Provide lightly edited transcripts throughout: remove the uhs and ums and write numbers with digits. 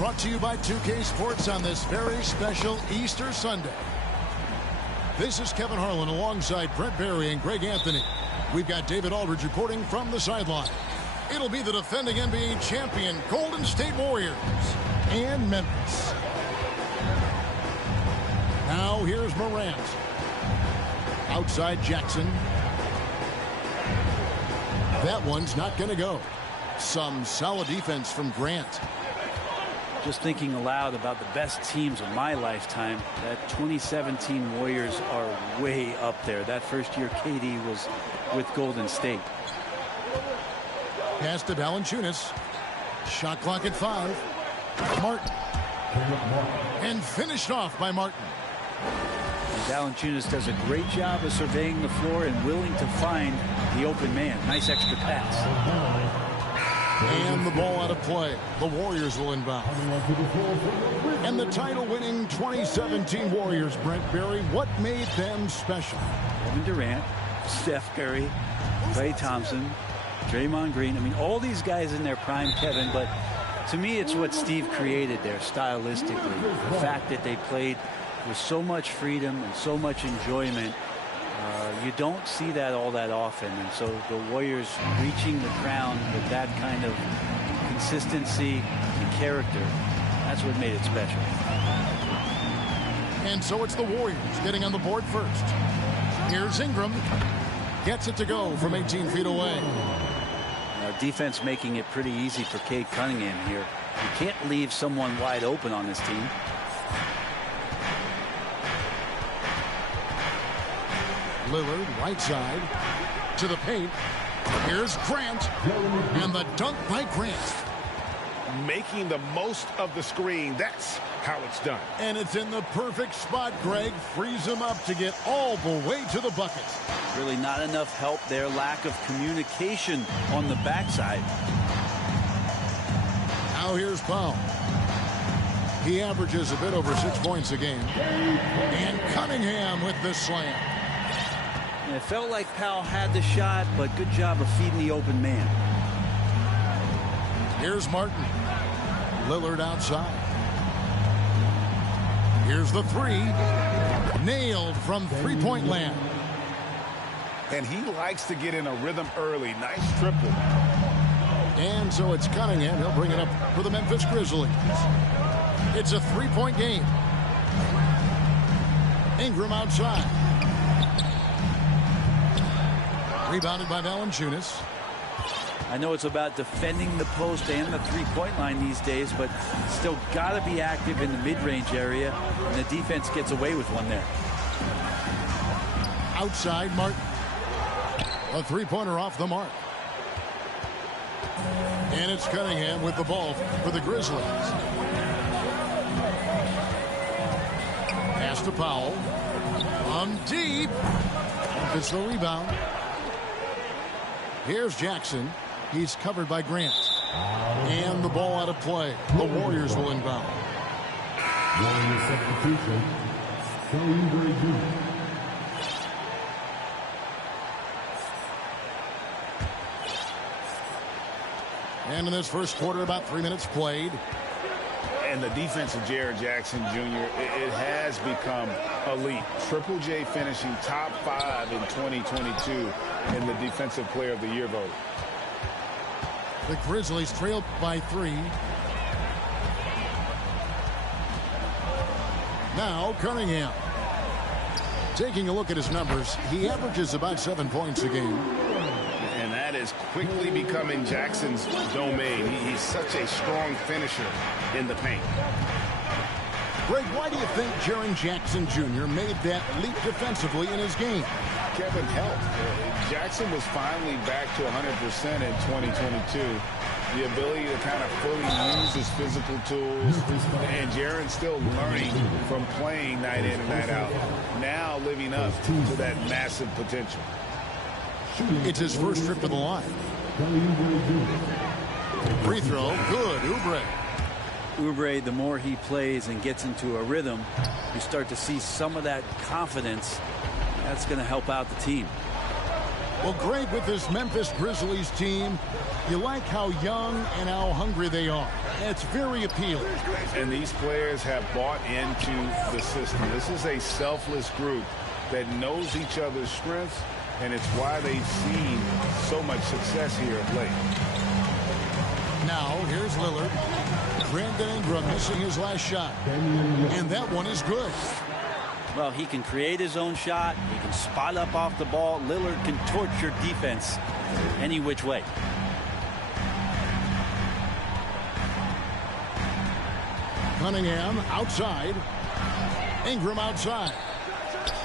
brought to you by 2K Sports on this very special Easter Sunday. This is Kevin Harlan alongside Brent Barry and Greg Anthony. We've got David Aldridge reporting from the sideline. It'll be the defending NBA champion Golden State Warriors and Memphis. Now here's Morant. Outside Jackson. That one's not going to go. Some solid defense from Grant. Just thinking aloud about the best teams of my lifetime, that 2017 Warriors are way up there. That first year KD was with Golden State. Pass to Valanciunas. Shot clock at 5. Martin. And finished off by Martin. And Valanciunas does a great job of surveying the floor and willing to find the open man. Nice extra pass. And the ball out of play. The Warriors will inbound. And the title-winning 2017 Warriors, Brent Barry, what made them special? Kevin Durant, Steph Curry, Klay Thompson, Draymond Green. I mean, all these guys in their prime, Kevin, but to me it's what Steve created there stylistically. The fact that they played with so much freedom and so much enjoyment. You don't see that all that often, and so the Warriors reaching the crown with that kind of consistency and character, that's what made it special. And so it's the Warriors getting on the board first. Here's Ingram. Gets it to go from 18 feet away. Defense making it pretty easy for Cade Cunningham here. You can't leave someone wide open on this team. Lillard, right side, to the paint. Here's Grant, and the dunk by Grant. Making the most of the screen, that's how it's done. And it's in the perfect spot, Greg. Frees him up to get all the way to the bucket. Really not enough help there. Lack of communication on the backside. Now here's Powell. He averages a bit over 6 points a game. And Cunningham with the slam. It felt like Powell had the shot, but good job of feeding the open man. Here's Martin. Lillard outside. Here's the 3. Nailed from three-point land. And he likes to get in a rhythm early. Nice triple. And so it's Cunningham. He'll bring it up for the Memphis Grizzlies. It's a 3-point game. Ingram outside. Rebounded by Valanciunas. I know it's about defending the post and the three-point line these days, but still got to be active in the mid-range area, and the defense gets away with one there. Outside, Martin. A three-pointer off the mark. And it's Cunningham with the ball for the Grizzlies. Pass to Powell. From deep. It's the rebound. Here's Jackson. He's covered by Grant. And the ball out of play. The Warriors will inbound. Warriors substitution. Very good. And in this first quarter, about 3 minutes played. And the defense of Jaren Jackson Jr., it has become elite. Triple J finishing top 5 in 2022 in the Defensive Player of the Year vote. The Grizzlies trailed by 3. Now Cunningham. Taking a look at his numbers, he averages about 7 points a game. And that is quickly becoming Jackson's domain. He's such a strong finisher in the paint. Greg, why do you think Jaren Jackson Jr. made that leap defensively in his game? Kevin, help. Jackson was finally back to 100% in 2022. The ability to kind of fully use his physical tools. And Jaren's still learning from playing night in and night out. Now living up to that massive potential. It's his first trip to the line. Free throw, good, Oubre. Oubre, the more he plays and gets into a rhythm, you start to see some of that confidence. That's going to help out the team. Well, Greg, with this Memphis Grizzlies team, you like how young and how hungry they are. It's very appealing. And these players have bought into the system. This is a selfless group that knows each other's strengths, and it's why they've seen so much success here of late. Now, here's Lillard. Brandon Ingram missing his last shot. And that one is good. Well, he can create his own shot. He can spot up off the ball. Lillard can torch your defense any which way. Cunningham outside. Ingram outside.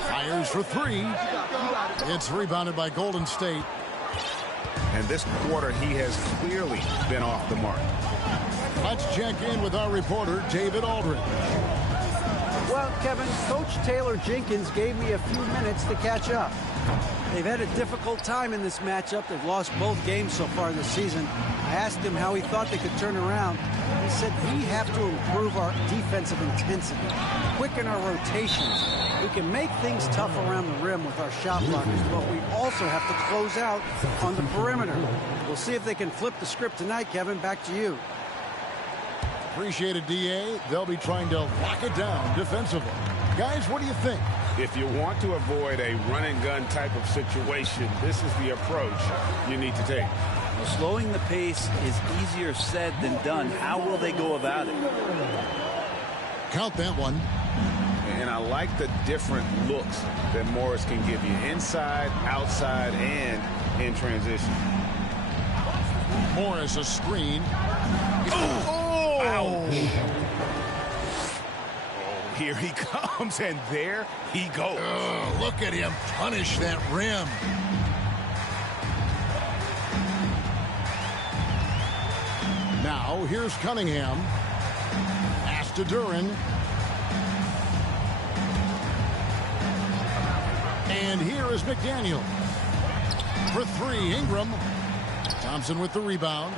Fires for three. It's rebounded by Golden State. And this quarter, he has clearly been off the mark. Let's check in with our reporter, David Aldridge. Well, Kevin, Coach Taylor Jenkins gave me a few minutes to catch up. They've had a difficult time in this matchup. They've lost both games so far this season. I asked him how he thought they could turn around. He said, we have to improve our defensive intensity, quicken our rotations. We can make things tough around the rim with our shot blockers, but we also have to close out on the perimeter. We'll see if they can flip the script tonight, Kevin. Back to you. Appreciate it, DA. They'll be trying to lock it down defensively. Guys, what do you think? If you want to avoid a run-and-gun type of situation, this is the approach you need to take. Well, slowing the pace is easier said than done. How will they go about it? Count that one. And I like the different looks that Morris can give you. Inside, outside, and in transition. Morris a screen. Oh! Oh, here he comes, and there he goes. Look at him punish that rim. Now, here's Cunningham. Pass to Duran. And here is McDaniel. For three, Ingram. Thompson with the rebound.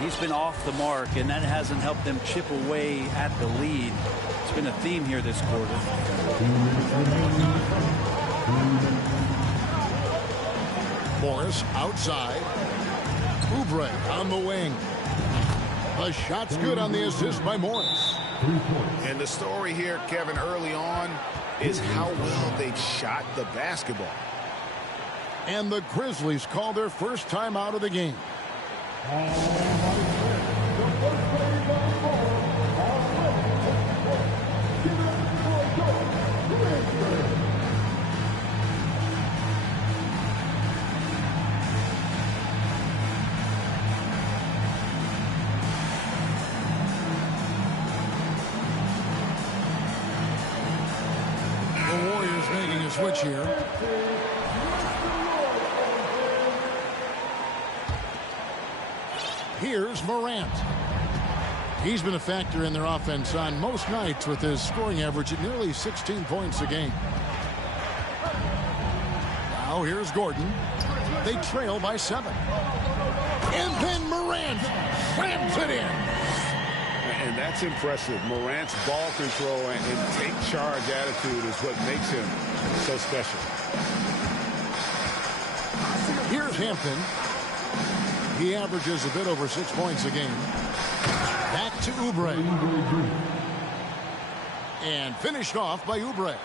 He's been off the mark, and that hasn't helped them chip away at the lead. It's been a theme here this quarter. Morris outside. Oubre on the wing. The shot's good on the assist by Morris. And the story here, Kevin, early on is how well they've shot the basketball. And the Grizzlies call their first time out of the game. The Warriors making a switch here. Here's Morant. He's been a factor in their offense on most nights with his scoring average at nearly 16 points a game. Now here's Gordon. They trail by 7. And then Morant slams it in. And that's impressive. Morant's ball control and take charge attitude is what makes him so special. Here's Hampton. He averages a bit over 6 points a game. Back to Oubre. And finished off by Oubre.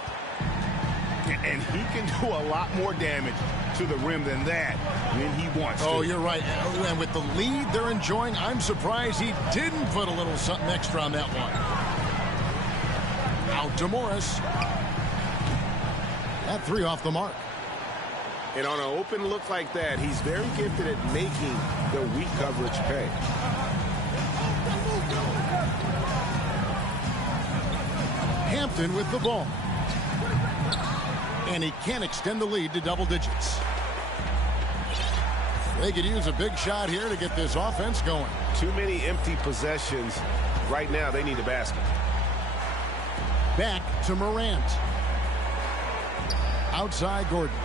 And he can do a lot more damage to the rim than that when he wants to. Oh, you're right. And with the lead they're enjoying, I'm surprised he didn't put a little something extra on that one. Out to Morris. That three off the mark. And on an open look like that, he's very gifted at making the weak coverage pay. Hampton with the ball. And he can't extend the lead to double digits. They could use a big shot here to get this offense going. Too many empty possessions. Right now, they need a basket. Back to Morant. Outside Gordon.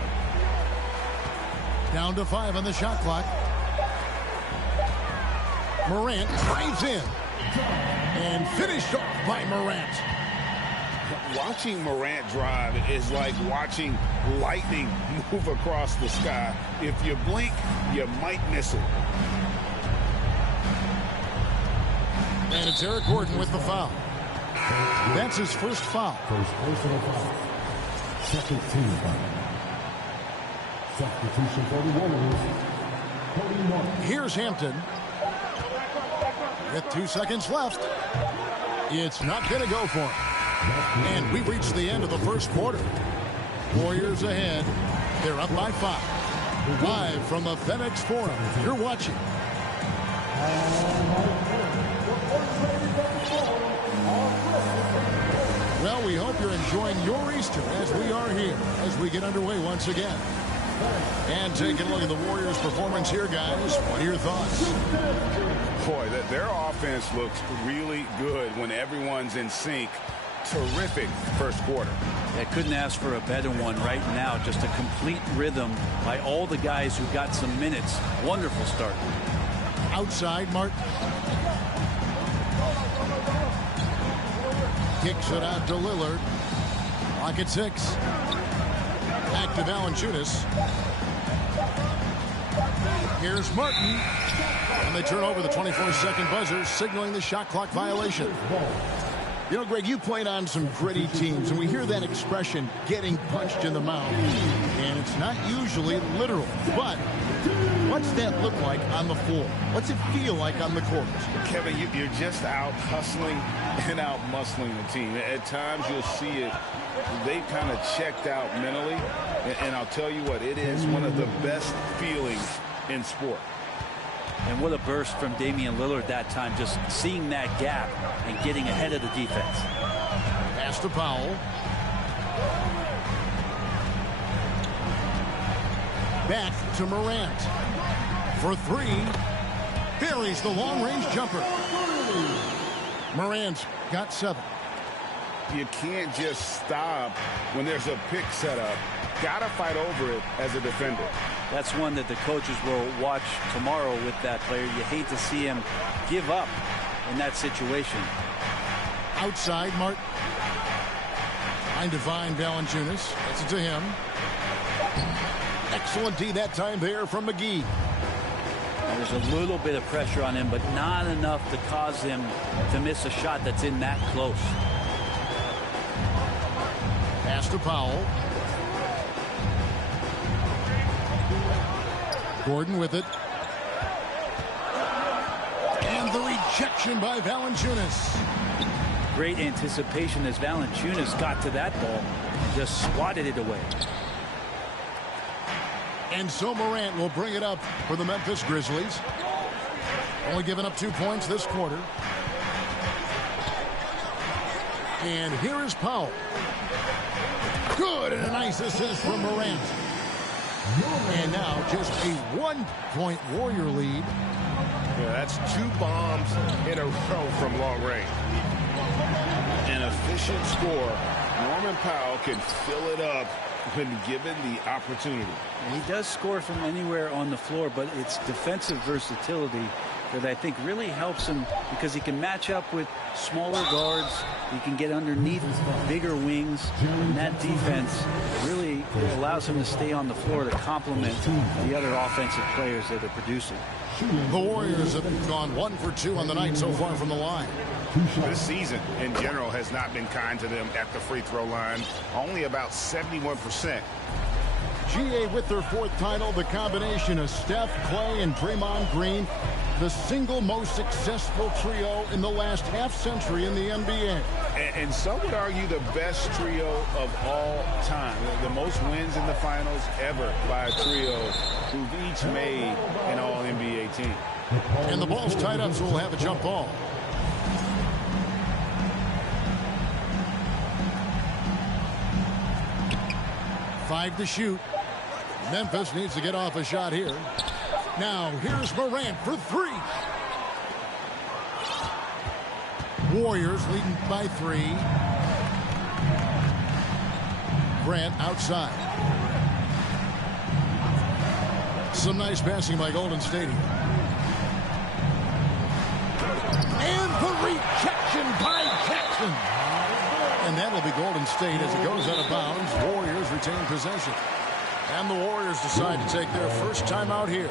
Down to 5 on the shot clock. Morant drives in. And finished off by Morant. Watching Morant drive is like watching lightning move across the sky. If you blink, you might miss it. And it's Eric Gordon with the foul. That's his first foul. First personal foul. Second team foul. Substitution for the Warriors. Cody Martin. Here's Hampton. With 2 seconds left. It's not going to go for him. And we've reached the end of the first quarter. Warriors ahead. They're up by 5. Live from the FedEx Forum. You're watching. Well, we hope you're enjoying your Easter as we are here as we get underway once again. And taking a look at the Warriors' performance here, guys. What are your thoughts? Boy, their offense looks really good when everyone's in sync. Terrific first quarter. I couldn't ask for a better one right now. Just a complete rhythm by all the guys who got some minutes. Wonderful start. Outside, Martin. Kicks it out to Lillard. Clock at 6. Back to Valanciunas. Here's Martin. And they turn over the 24-second buzzer, signaling the shot clock violation. You know, Greg, you played on some gritty teams, and we hear that expression, getting punched in the mouth. And it's not usually literal, but what's that look like on the floor? What's it feel like on the court? Kevin, you're just out hustling and out muscling the team. At times you'll see it. They've kind of checked out mentally, and I'll tell you what, it is one of the best feelings in sport. And what a burst from Damian Lillard that time, just seeing that gap and getting ahead of the defense. Pass to Powell. Back to Morant. For 3. Buries the long-range jumper. Morant got 7. You can't just stop when there's a pick set up. Got to fight over it as a defender. That's one that the coaches will watch tomorrow with that player. You hate to see him give up in that situation. Outside, Martin. Trying to find Valanciunas. Gets it to him. Excellent D that time there from McGee. There's a little bit of pressure on him, but not enough to cause him to miss a shot that's in that close. Pass to Powell. Gordon with it. And the rejection by Valanciunas. Great anticipation as Valanciunas got to that ball. Just swatted it away. And so Morant will bring it up for the Memphis Grizzlies. Only giving up 2 points this quarter. And here is Powell. Good, and a nice assist from Morant. And now just a 1-point Warrior lead. Yeah, that's 2 bombs in a row from long range. An efficient score. Norman Powell can fill it up when given the opportunity. And he does score from anywhere on the floor, but it's defensive versatility that I think really helps him because he can match up with smaller guards. He can get underneath bigger wings. And that defense really allows him to stay on the floor to complement the other offensive players that are producing. The Warriors have gone 1 for 2 on the night so far from the line. This season, in general, has not been kind to them at the free throw line. Only about 71%. GA with their 4th title, the combination of Steph, Clay, and Draymond Green, the single most successful trio in the last half-century in the NBA. And some would argue the best trio of all time. The most wins in the finals ever by a trio who've each made an All-NBA team. And the ball's tied up, so we'll have a jump ball. Five to shoot. Memphis needs to get off a shot here. Now, here's Morant for 3. Warriors leading by 3. Grant outside. Some nice passing by Golden State. And the rejection by Jackson. And that'll be going State as it goes out of bounds. Warriors retain possession. And the Warriors decide to take their first time out here.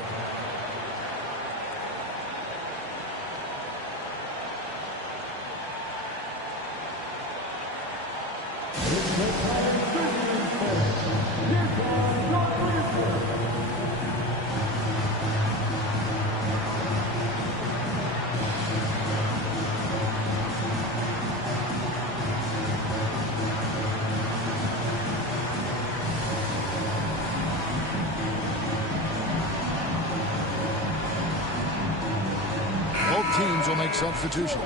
Both teams will make substitutions.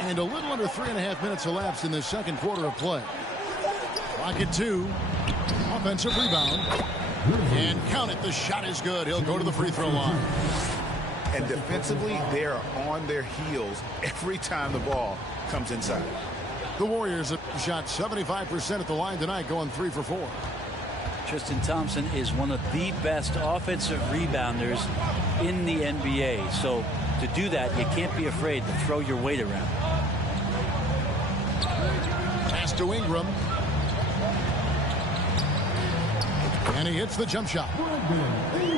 And a little under 3.5 minutes elapsed in the second quarter of play. Clock at 2. Offensive rebound. And count it. The shot is good. He'll go to the free throw line. And defensively, they are on their heels every time the ball comes inside. The Warriors have shot 75% at the line tonight, going 3 for 4. Tristan Thompson is one of the best offensive rebounders in the NBA. So to do that, you can't be afraid to throw your weight around. Pass to Ingram. And he hits the jump shot.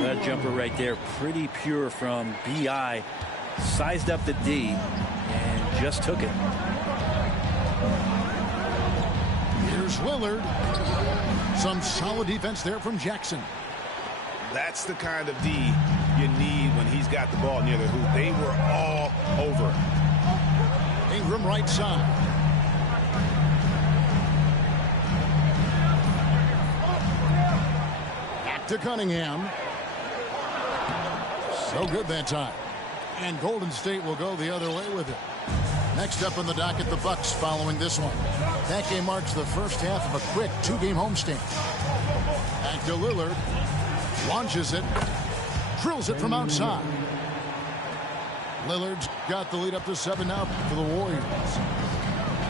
That jumper right there, pretty pure from B.I. Sized up the D and just took it. Here's Lillard. Some solid defense there from Jackson. That's the kind of D you need when he's got the ball near the hoop. They were all over. Ingram right side. Back to Cunningham. So good that time. And Golden State will go the other way with it. Next up on the docket, the Bucks following this one. That game marks the first half of a quick 2-game homestand. Back to Lillard. Launches it. Drills it from outside. Lillard's got the lead up to 7 now for the Warriors.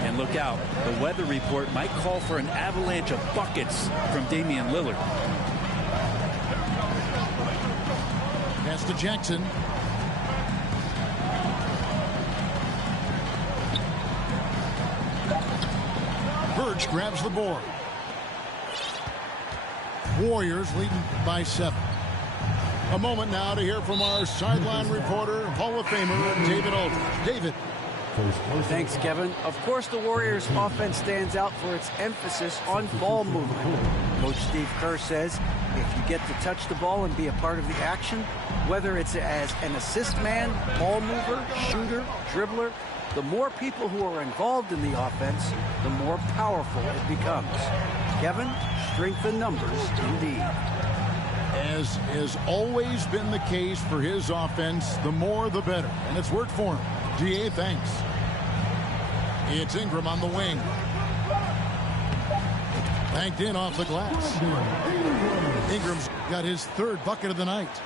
And look out. The weather report might call for an avalanche of buckets from Damian Lillard. Pass to Jackson. Birch grabs the board. Warriors leading by 7. A moment now to hear from our sideline reporter, Hall of Famer David Aldridge. David. Thanks, Kevin. Of course, the Warriors' offense stands out for its emphasis on ball movement. Coach Steve Kerr says if you get to touch the ball and be a part of the action, whether it's as an assist man, ball mover, shooter, dribbler, the more people who are involved in the offense, the more powerful it becomes. Kevin, strength in numbers, indeed. As has always been the case for his offense, the more the better. And it's worked for him. DA, thanks. It's Ingram on the wing. Banked in off the glass. Ingram's got his 3rd bucket of the night.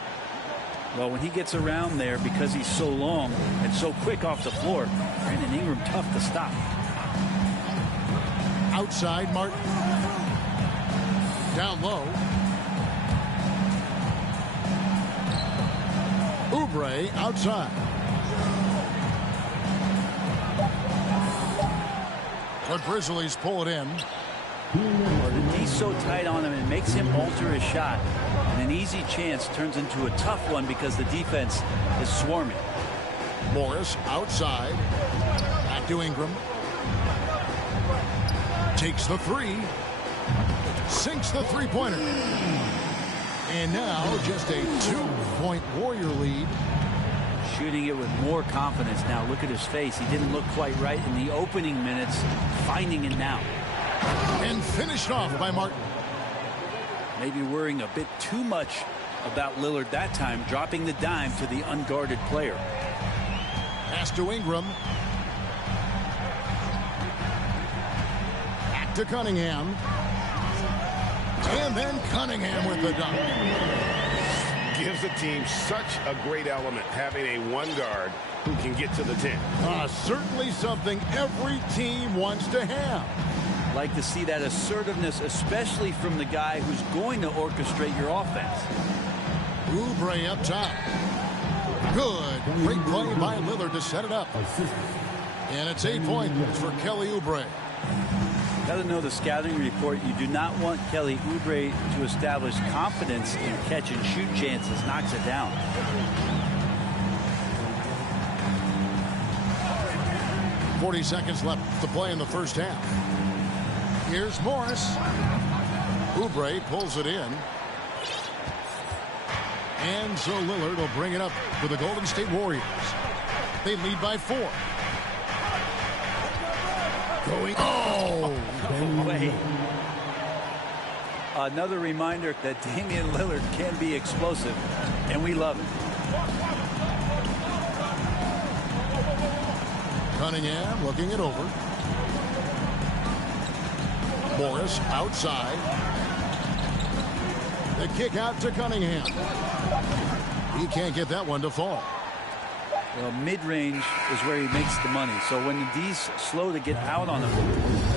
Well, when he gets around there, because he's so long and so quick off the floor, Brandon Ingram tough to stop. Outside, Martin. Down low. Oubre outside. But Grizzlies pull it in. Well, the D's so tight on him, it makes him alter his shot. And an easy chance turns into a tough one because the defense is swarming. Morris outside. Back to Ingram. Takes the 3. Sinks the 3-pointer. And now just a 2-point Warrior lead. Shooting it with more confidence now. Look at his face. He didn't look quite right in the opening minutes. Finding it now. And finished off by Martin. Maybe worrying a bit too much about Lillard that time, dropping the dime to the unguarded player. Pass to Ingram. Back to Cunningham. And then Cunningham with the dunk. Gives the team such a great element, having a one guard who can get to the 10. Certainly something every team wants to have. Like to see that assertiveness, especially from the guy who's going to orchestrate your offense. Oubre up top. Good. Great play by Lillard to set it up. And it's 8 points for Kelly Oubre. Got to know the scouting report. You do not want Kelly Oubre to establish confidence in catch and shoot chances. Knocks it down. .40 seconds left to play in the first half. Here's Morris. Oubre pulls it in. And so Lillard will bring it up for the Golden State Warriors. They lead by 4. Going. Oh! No way. Another reminder that Damian Lillard can be explosive, and we love it. Cunningham looking it over. Morris outside. The kick out to Cunningham. He can't get that one to fall. Well, mid-range is where he makes the money. So when the D's slow to get out on him,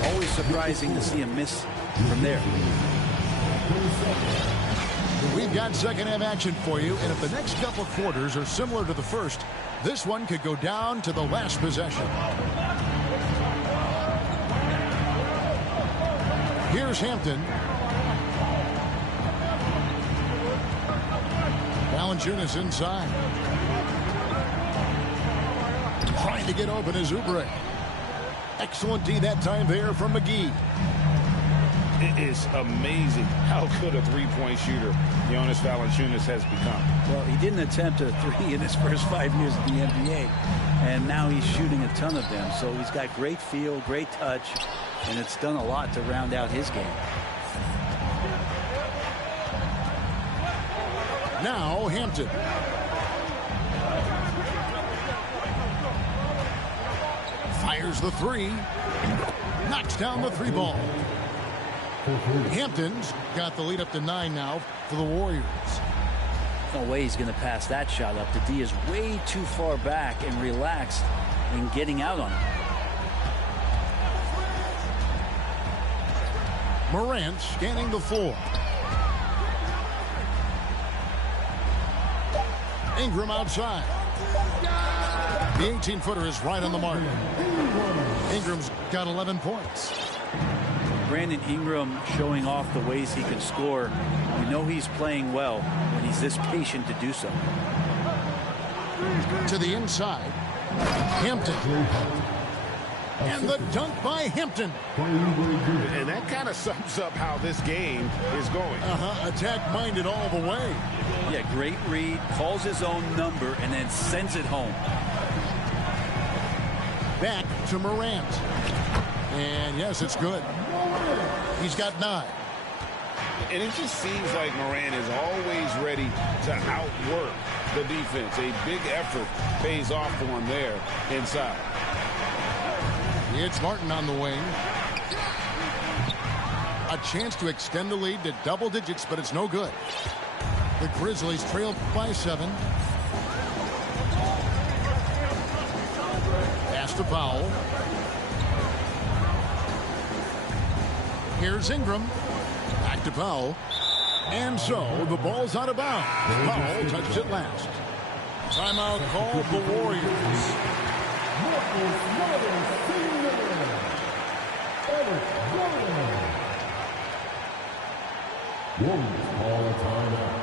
always surprising to see him miss from there. We've got second half action for you, and if the next couple quarters are similar to the first, this one could go down to the last possession. Here's Hampton. Valanciunas inside. Trying to get open is Oubre. Excellent D that time there from McGee. It is amazing how good a three-point shooter Jonas Valanciunas has become. Well, he didn't attempt a three in his first 5 years in the NBA, and now he's shooting a ton of them. So he's got great feel, great touch, and it's done a lot to round out his game. Now Hampton. Fires the three. Knocks down the three ball. Hampton's got the lead up to 9 now for the Warriors. No way he's going to pass that shot up. The D is way too far back and relaxed in getting out on him. Morant scanning the floor. Ingram outside. The 18-footer is right on the mark. Ingram's got 11 points. Brandon Ingram showing off the ways he can score. You know he's playing well when he's this patient to do so. To the inside. Hampton. And the dunk by Hampton. And that kind of sums up how this game is going. Attack-minded all the way. Yeah, great read, calls his own number, and then sends it home. Back to Morant. And yes, it's good. He's got 9. And it just seems like Morant is always ready to outwork the defense. A big effort pays off for him there inside. It's Martin on the wing. A chance to extend the lead to double digits, but it's no good. The Grizzlies trail by 7. Pass to Powell. Here's Ingram. Back to Powell. And so the ball's out of bounds. Powell touched it last. Timeout called the Warriors. Warriors call a timeout.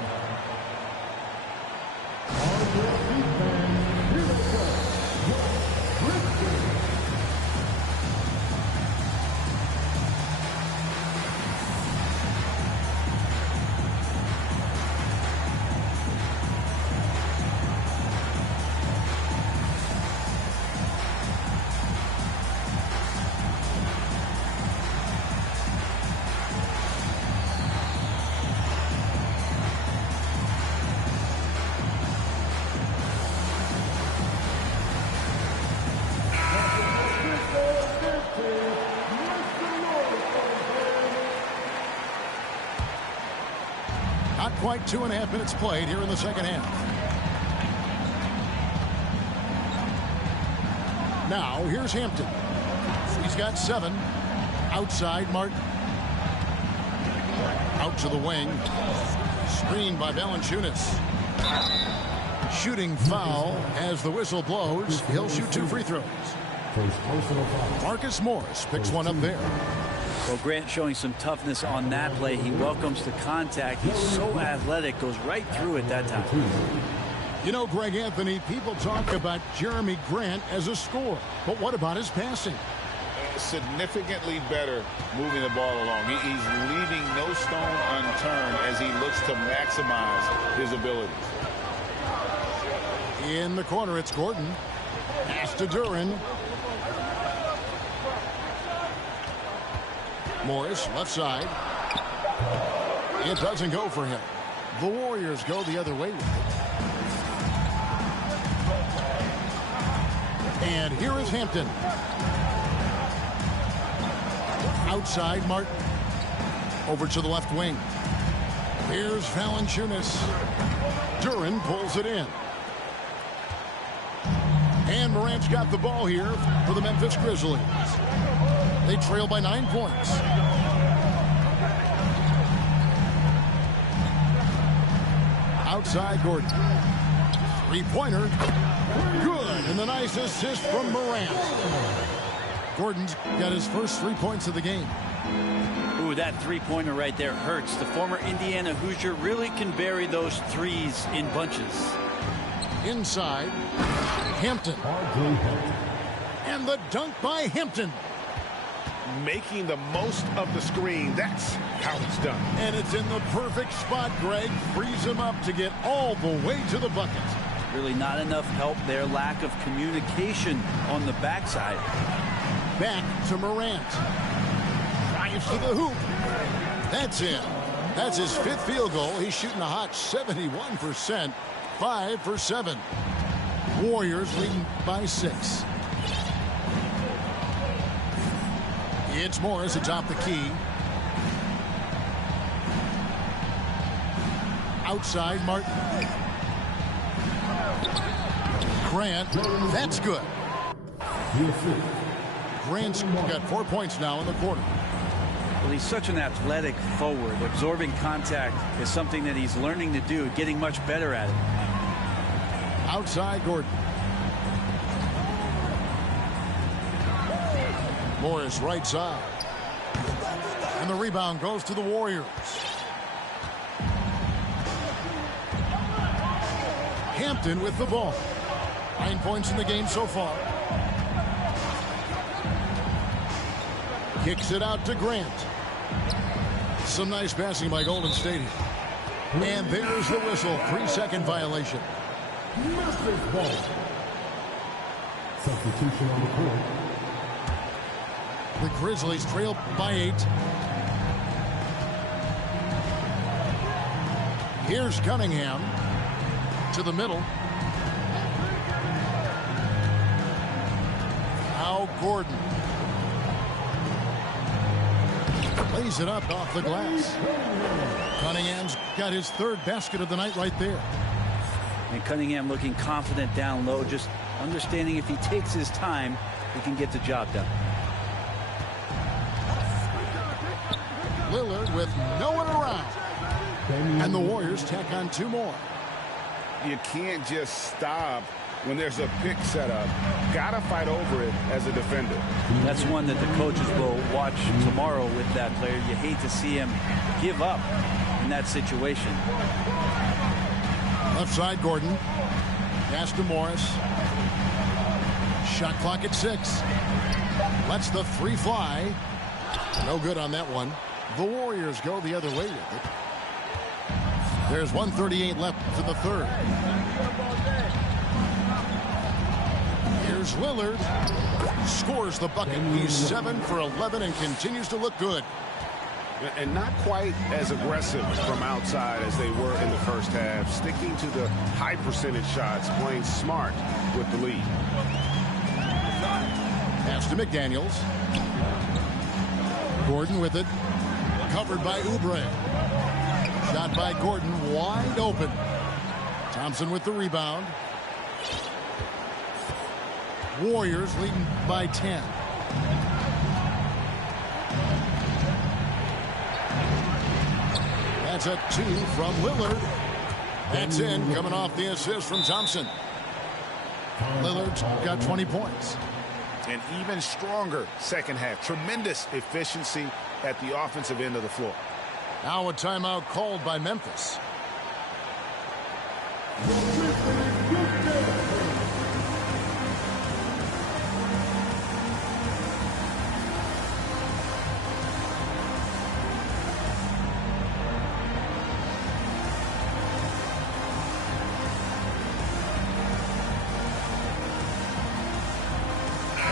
Not quite 2.5 minutes played here in the second half. Now here's Hampton. He's got 7. Outside Martin. Out to the wing. Screened by Valanciunas. Shooting foul as the whistle blows. He'll shoot 2 free throws. Marcus Morris picks one up there. Well, Grant showing some toughness on that play. He welcomes the contact. He's so athletic, goes right through it that time. You know, Greg Anthony, people talk about Jeremy Grant as a scorer, but what about his passing? Significantly better moving the ball along. He's leaving no stone unturned as he looks to maximize his abilities. In the corner, it's Gordon. Pass to Duran. Morris, left side. It doesn't go for him. The Warriors go the other way with it. And here is Hampton. Outside, Martin. Over to the left wing. Here's Valanciunas. Duran pulls it in. And Morant's got the ball here for the Memphis Grizzlies. They trail by 9 points. Outside Gordon. Three-pointer. Good. And the nice assist from Morant. Gordon's got his first 3 points of the game. Ooh, that three-pointer right there hurts. The former Indiana Hoosier really can bury those threes in bunches. Inside. Hampton. And the dunk by Hampton. Making the most of the screen. That's how it's done. And it's in the perfect spot, Greg. Frees him up to get all the way to the bucket. Really not enough help there. Lack of communication on the backside. Back to Morant. Drives to the hoop. That's in. That's his 5th field goal. He's shooting a hot 71%. 5 for 7. Warriors leading by 6. It's Morris atop the key. Outside, Martin. Grant. That's good. Grant's got 4 points now in the quarter. Well, he's such an athletic forward. Absorbing contact is something that he's learning to do, getting much better at it. Outside Gordon. Morris right side. And the rebound goes to the Warriors. Hampton with the ball. 9 points in the game so far. Kicks it out to Grant. Some nice passing by Golden State. And there's the whistle. 3-second violation. Substitution on the court. The Grizzlies trail by 8. Here's Cunningham to the middle. Now Gordon. Lays it up off the glass. Cunningham's got his 3rd basket of the night right there. And Cunningham looking confident down low, just understanding if he takes his time, he can get the job done. Lillard with no one around. And the Warriors tack on 2 more. You can't just stop when there's a pick set up. Gotta fight over it as a defender. That's one that the coaches will watch tomorrow with that player. You hate to see him give up in that situation. Left side Gordon. Pass to Morris. Shot clock at 6. Lets the 3 fly. No good on that one. The Warriors go the other way with it. There's 1:38 left for the 3rd. Here's Lillard. Scores the bucket. He's 7 for 11 and continues to look good. And not quite as aggressive from outside as they were in the first half. Sticking to the high percentage shots, playing smart with the lead. Pass to McDaniels. Gordon with it. Covered by Oubre. Shot by Gordon, wide open. Thompson with the rebound. Warriors leading by 10. That's a 2 from Lillard. That's in, coming off the assist from Thompson. Lillard's got 20 points. An even stronger second half. Tremendous efficiency at the offensive end of the floor. Now a timeout called by Memphis.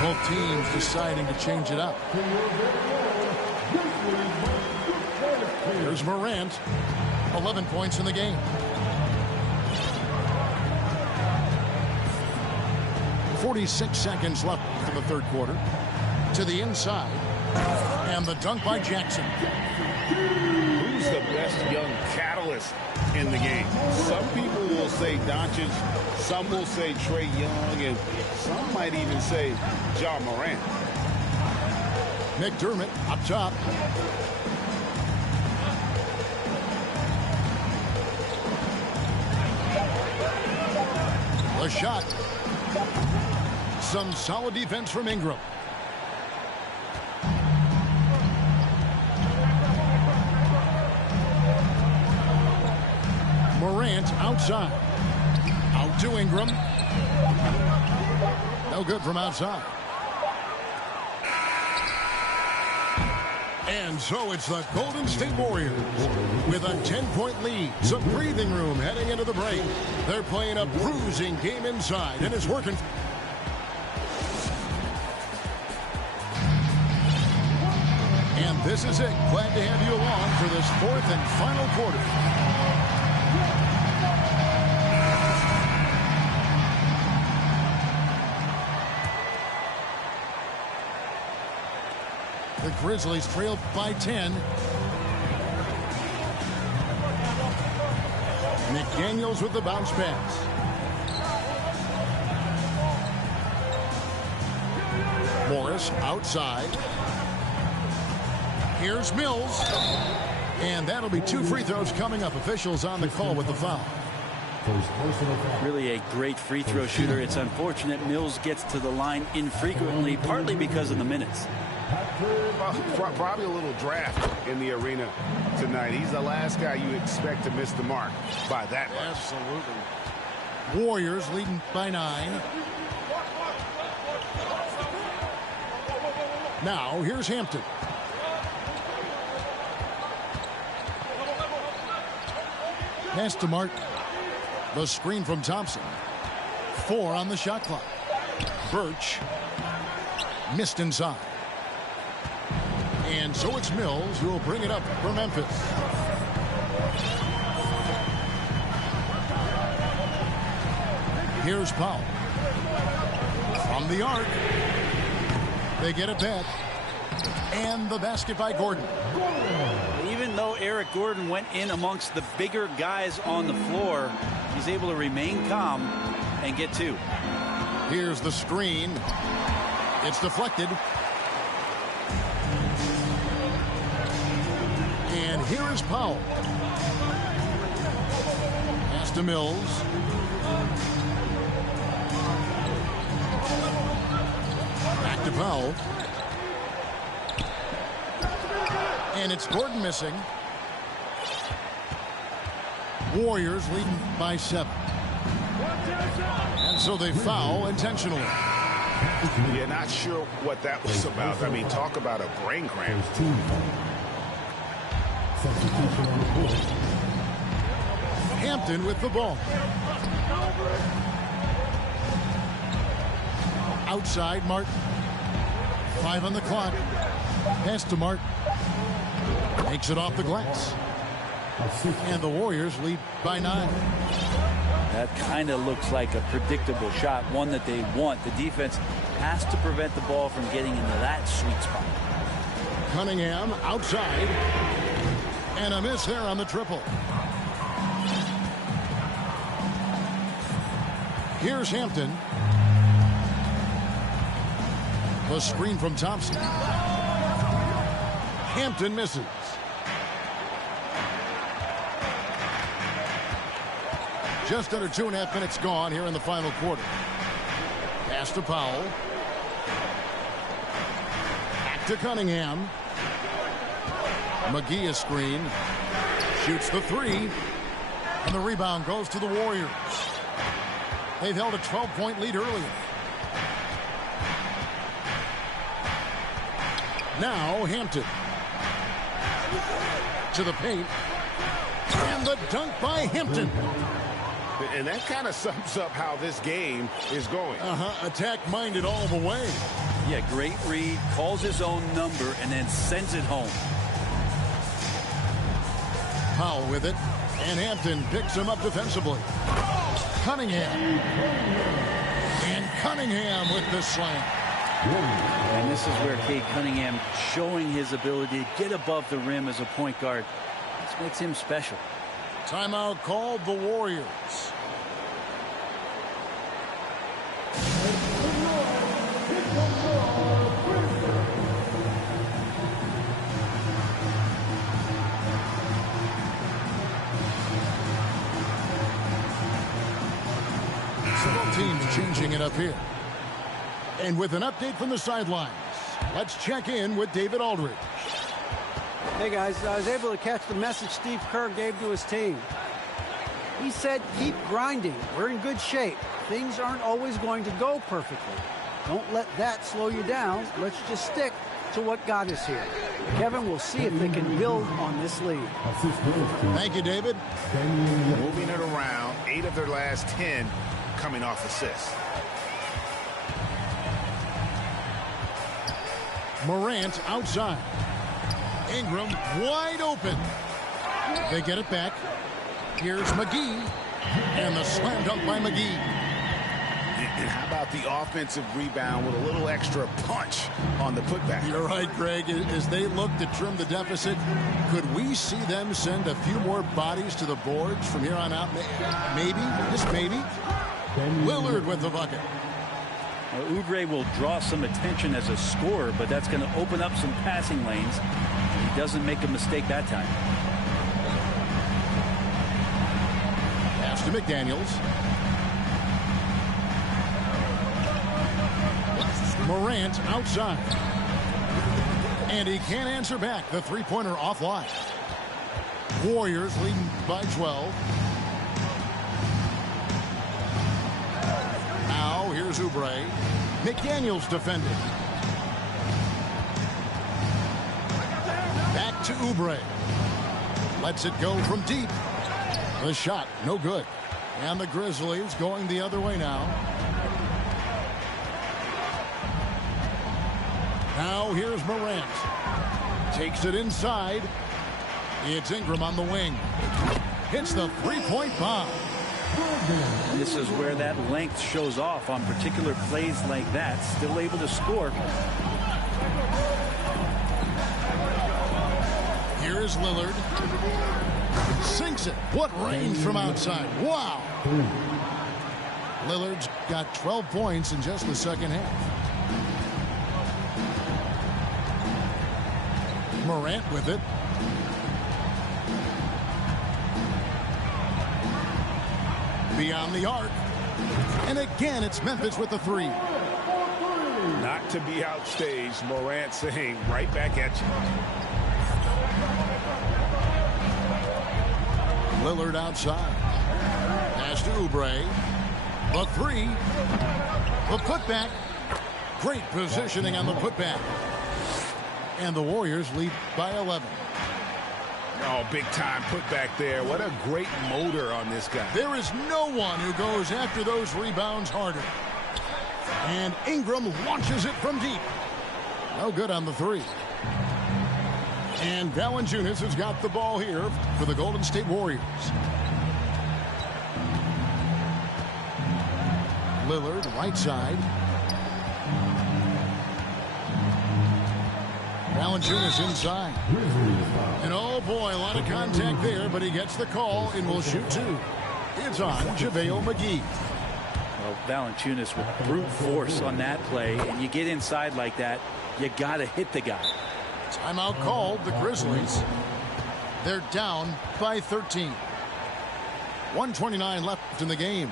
Both teams deciding to change it up. Here's Morant. 11 points in the game. 46 seconds left in the third quarter. To the inside. And the dunk by Jackson. Who's the best young catalyst in the game? Some people will say Doncic, some will say Trae Young, and some might even say Ja Morant. McDermott up top. The shot. Some solid defense from Ingram. Morant outside. Out to Ingram. No good from outside. And so it's the Golden State Warriors with a 10-point lead. Some breathing room heading into the break. They're playing a bruising game inside, and it's working. And this is it. Glad to have you along for this fourth and final quarter. The Grizzlies trail by 10. McDaniels with the bounce pass. Morris outside. Here's Mills. And that'll be 2 free throws coming up. Officials on the call with the foul. Really a great free throw shooter. It's unfortunate Mills gets to the line infrequently, partly because of the minutes. Probably a little draft in the arena tonight. He's the last guy you expect to miss the mark by that much. Absolutely. Warriors leading by 9. Now here's Hampton. Pass to Martin. The screen from Thompson. 4 on the shot clock. Birch missed inside. And so it's Mills who will bring it up for Memphis. Here's Powell. From the arc. They get it back. And the basket by Gordon. Even though Eric Gordon went in amongst the bigger guys on the floor, he's able to remain calm and get 2. Here's the screen. It's deflected. And here is Powell. Pass to Mills. Back to Powell. And it's Gordon missing. Warriors leading by 7. And so they foul intentionally. Yeah, not sure what that was about. I mean, talk about a brain cramp. Hampton with the ball. Outside, Martin. 5 on the clock. Pass to Martin. Makes it off the glass. And the Warriors lead by 9. That kind of looks like a predictable shot, one that they want. The defense has to prevent the ball from getting into that sweet spot. Cunningham outside. And a miss there on the triple. Here's Hampton. The screen from Thompson. Hampton misses. Just under 2.5 minutes gone here in the final quarter. Pass to Powell. Back to Cunningham. McGee a screen. Shoots the three. And the rebound goes to the Warriors. They've held a 12-point lead earlier. Now Hampton. To the paint. And the dunk by Hampton. And that kind of sums up how this game is going. Attack-minded all the way. Yeah, great read. Calls his own number and then sends it home. Powell with it. And Hampton picks him up defensively. Cunningham. And Cunningham with the slam. And this is where Cade Cunningham showing his ability to get above the rim as a point guard. This makes him special. Timeout called the Warriors. Several teams changing it up here. And with an update from the sidelines, let's check in with David Aldridge. Hey guys, I was able to catch the message Steve Kerr gave to his team. He said, keep grinding. We're in good shape. Things aren't always going to go perfectly. Don't let that slow you down. Let's just stick to what got us here. Kevin, we'll see if they can build on this lead. Thank you, David. Moving it around, 8 of their last 10 coming off assists. Morant outside. Ingram wide open. They get it back. Here's McGee. And the slam dunk by McGee. And how about the offensive rebound with a little extra punch on the putback? You're right, Greg. As they look to trim the deficit, could we see them send a few more bodies to the boards from here on out? Maybe, just maybe. Lillard with the bucket. Oubre will draw some attention as a scorer, but that's going to open up some passing lanes. He doesn't make a mistake that time. Pass to McDaniels. Morant outside. And he can't answer back. The three-pointer offline. Warriors leading by 12. Now here's Oubre. McDaniels defending. Back to Oubre. Lets it go from deep. The shot, no good. And the Grizzlies going the other way now. Now here's Morant. Takes it inside. It's Ingram on the wing. Hits the three-point bomb. This is where that length shows off on particular plays like that. Still able to score. Here is Lillard. Sinks it. What range from outside. Wow. Lillard's got 12 points in just the second half. Morant with it. Beyond the arc. And again, it's Memphis with the three. Not to be outstaged, Morant saying right back at you. Lillard outside. Pass to Oubre. The three. The putback. Great positioning on the putback. And the Warriors lead by 11. Oh, big time putback there. What a great motor on this guy. There is no one who goes after those rebounds harder. And Ingram launches it from deep. No good on the three. And Valanciunas has got the ball here for the Golden State Warriors. Lillard, right side. Valanciunas inside. And oh boy, a lot of contact there, but he gets the call and will shoot two. It's on JaVale McGee. Well, Valanciunas with brute force on that play, and you get inside like that, you got to hit the guy. Timeout called, the Grizzlies. They're down by 13. 1:29 left in the game.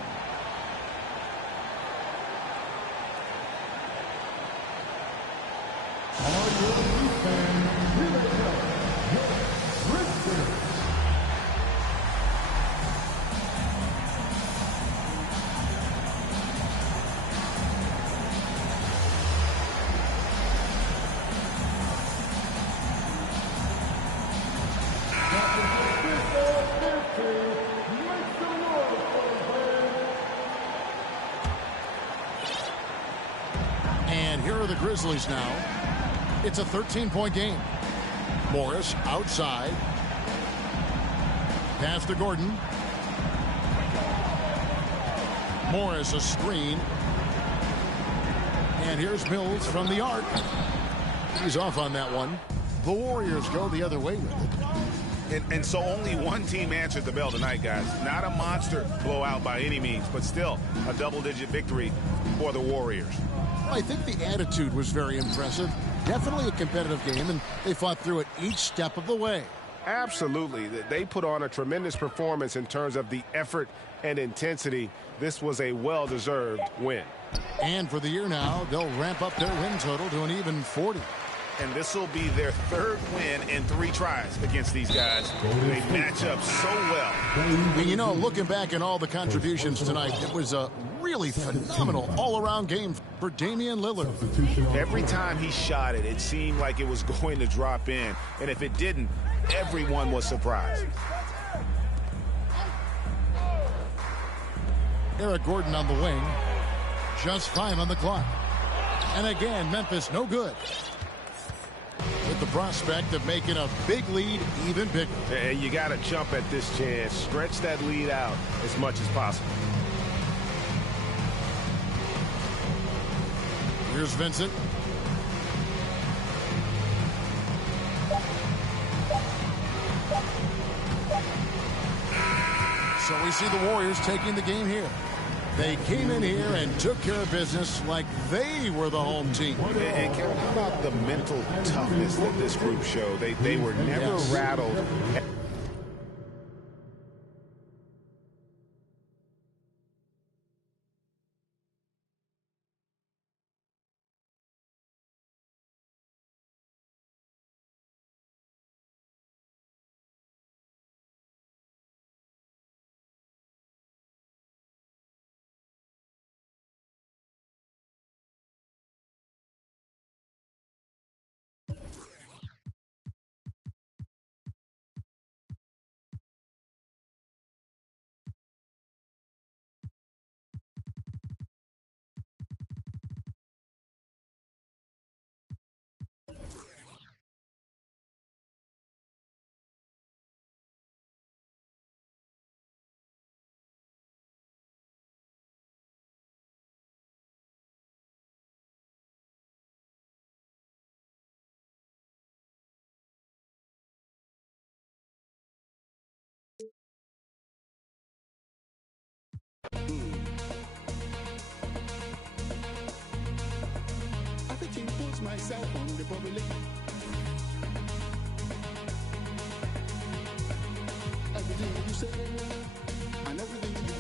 And here are the Grizzlies now. It's a 13-point game. Morris outside. Pass to Gordon. Morris a screen. And here's Mills from the arc. He's off on that one. The Warriors go the other way with it. And so only one team answered the bell tonight, guys. Not a monster blowout by any means, but still a double-digit victory for the Warriors. I think the attitude was very impressive. Definitely a competitive game, and they fought through it each step of the way. Absolutely. They put on a tremendous performance in terms of the effort and intensity. This was a well-deserved win. And for the year now, they'll ramp up their win total to an even 40. And this will be their third win in 3 tries against these guys. They match up so well. And you know, looking back at all the contributions tonight, it was a really phenomenal all-around game for Damian Lillard. Every time he shot it, it seemed like it was going to drop in. And if it didn't, everyone was surprised. Eric Gordon on the wing. Just 5 on the clock. And again, Memphis no good. With the prospect of making a big lead even bigger. And you got to jump at this chance. Stretch that lead out as much as possible. Here's Vincent. So we see the Warriors taking the game here. They came in here and took care of business like they were the home team. And Kevin, how about the mental toughness that this group showed? They were never rattled. Myself on the bubbly. Everything you say and everything you